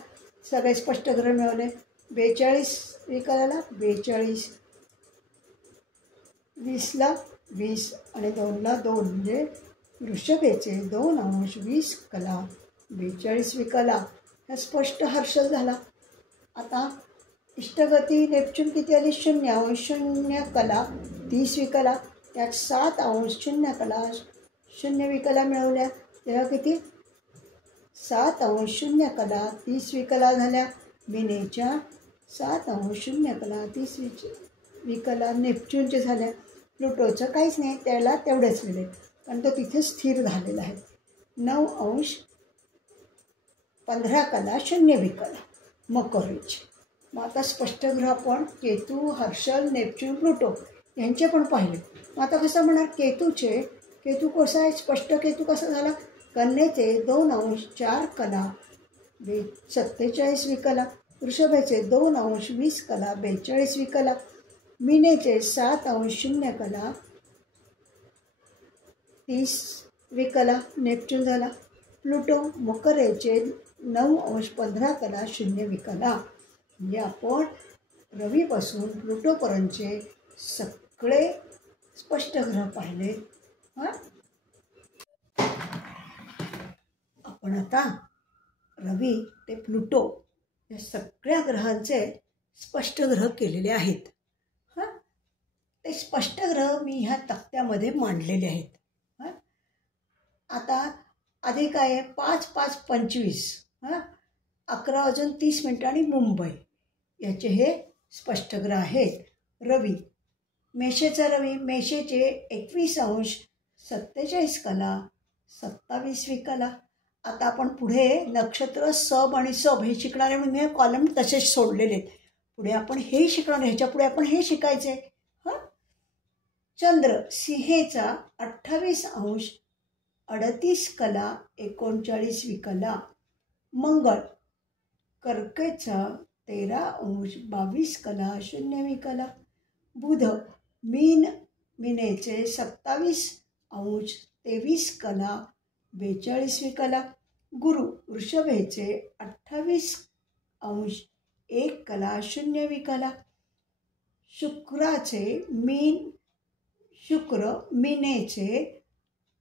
सगळे स्पष्ट ग्रह मिळवले. 42 विकलाला 42, 20ला 20 आणि 2ला 2 म्हणजे वृषभेचे 2 अंश 20 कला 42 विकला. हा स्पष्ट हर्षल झाला. आता इष्टगती नेपच्यून किती आली? 0 अंश 0 कला 30 विकला. त्यात 7 अंश 0 कला 0 विकला मिळवल्या. तेव्हा किती? 7 अंश 0 कला 30 विकला झाल्या. मीनेच्या 7 अंश 0 कला 30 विकला नेपच्यूनचे झाल्या. प्लुटोचं काहीच नाही, त्याला तेवढेच लिहिले कारण तो तिथे स्थिर झालेला आहे. 9 अंश 15 कला 0 विकला मकरेचे. मग आता स्पष्ट ग्रह आपण केतू, हर्षल, नेपच्यून, प्लुटो यांचे पण पाहिले. मग आता कसं म्हणणार? केतू कसा आहे? स्पष्ट केतू कसा झाला? कन्येचे 2 अंश 4 कला 47 विकला. वृषभेचे 2 अंश 20 कला 42 विकला. मीनेचे 7 अंश 0 कला 30 विकला नेपच्यून झाला. प्लुटो मकरेचे 9 अंश 15 कला 0 विकला. म्हणजे आपण रवीपासून प्लुटोपर्यंतचे सगळे स्पष्ट ग्रह पाहिले. आपण आता रवी ते प्लुटो या सगळ्या ग्रहांचे स्पष्ट ग्रह केलेले आहेत. ते स्पष्ट ग्रह मी ह्या तक्त्यामध्ये मांडलेले आहेत. आता आधी काय आहे? 5/5/25 11:30 आणि मुंबई याचे हे स्पष्ट ग्रह आहेत. रवी मेषेचा रवी मेषेचे 21 अंश 47 कला 27 विकला. आता आपण पुढे नक्षत्र सब आणि सब हे शिकणार आहे म्हणून मी कॉलम तसेच सोडलेले आहेत. पुढे आपण हे शिकणार, ह्याच्या पुढे आपण हे शिकायचे. चंद्र सिंहेचा 28 अंश 38 कला 39 विकला. मंगळ कर्केचा 13 अंश 22 कला 0 विकला. बुध मीनेचे 27 अंश 23 कला 42 विकला. गुरु वृषभेचे 28 अंश 1 कला 0 विकला. शुक्र मीनेचे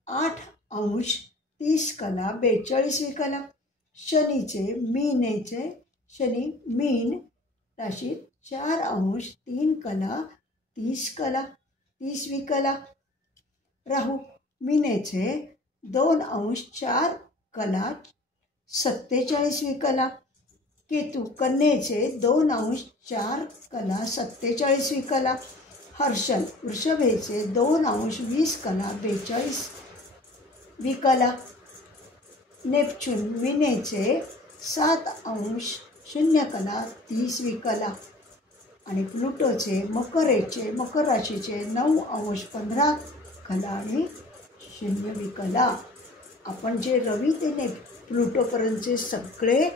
8 अंश 30 कला 42 विकला. शनी मीन राशीत 4 अंश 3 कला 30 विकला. राहू मीनेचे 2 अंश 4 कला 47 विकला. केतू कन्येचे 2 अंश 4 कला 47 विकला. हर्षल वृषभेचे 2 अंश 20 कला 42 विकला. नेपच्यून मीनेचे 7 अंश 0 कला 30 विकला. आणि प्लुटोचे मकर राशीचे 9 अंश 15 कला आणि 0 विकला. आपण जे रवी ते प्लुटोपर्यंतचे सगळे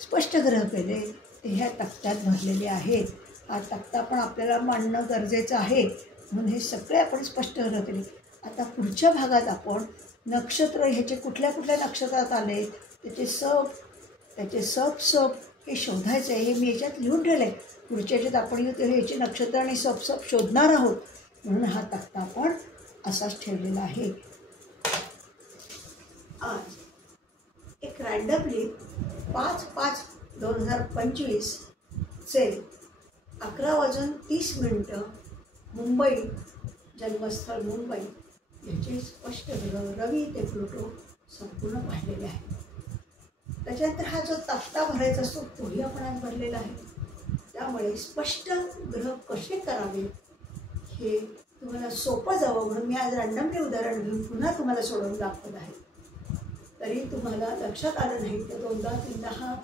स्पष्ट ग्रह केले ते ह्या तक्त्यात भरलेले आहेत. हा तक्ता पण आपल्याला मांडणं गरजेचं आहे म्हणून हे सगळे आपण स्पष्ट ग्रह केले. आता पुढच्या भागात आपण नक्षत्र ह्याचे कुठल्या कुठल्या नक्षत्रात आले, त्याचे सप हे शोधायचं आहे. हे मी याच्यात लिहून ठेवलं आहे. पुढच्या याच्यात आपण याचे नक्षत्र आणि सप शोधणार आहोत. म्हणून हा तक्ता आपण असाच ठेवलेला आहे. आज एक रँडमली 5/5/2025चे 11:30 मुंबई, जन्मस्थळ मुंबई याचे स्पष्ट ग्रह रवी ते प्लुटो संपूर्ण पाहिलेले आहे. त्याच्यानंतर हा जो तक्ता भरायचा असतो तोही आपण आज भरलेला आहे. त्यामुळे स्पष्ट ग्रह कसे करावे हे तुम्हाला सोपं जावं म्हणून मी आज रँडमली उदाहरण घेऊन पुन्हा तुम्हाला सोडवून दाखवत आहे. तरी तुम्हाला लक्षात आलं नाही तर 2दा-3दा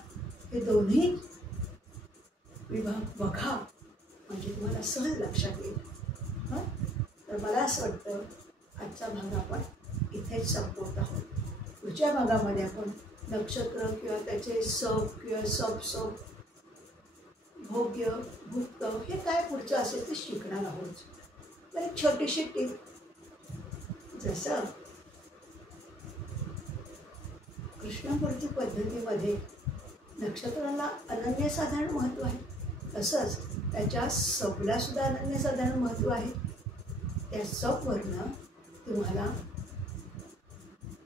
हे दोन्ही विभाग बघा, म्हणजे तुम्हाला सहज लक्षात येईल. तर मला असं वाटतं आजचा भाग आपण इथेच संपवत आहोत. पुढच्या भागामध्ये आपण नक्षत्र किंवा त्याचे सप किंवा सप भोग्य भुक्त हे काय पुढचं असेल ते शिकणार आहोत. तर एक छोटीशी टीप, जसं कृष्णमूर्ती पद्धतीमध्ये नक्षत्राला अनन्यसाधारण महत्त्व आहे, तसंच त्याच्या सपला सुद्धा अनन्यसाधारण महत्त्व आहे. त्या सपवरनं तुम्हाला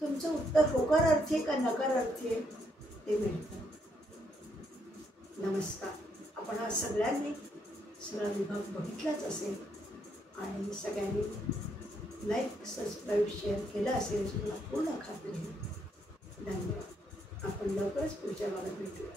तुमचं उत्तर होकारार्थी आहे का नकारार्थी आहे ते मिळतं. नमस्कार. आपण आज सगळ्यांनी सगळा विभाग बघितलाच असेल आणि सगळ्यांनी लाईक, सबस्क्राईब, शेअर केलं असेल याची मला पूर्ण खात्री आहे. धन्यवाद. आपण लवकरच पुढच्या भागात भेटूया.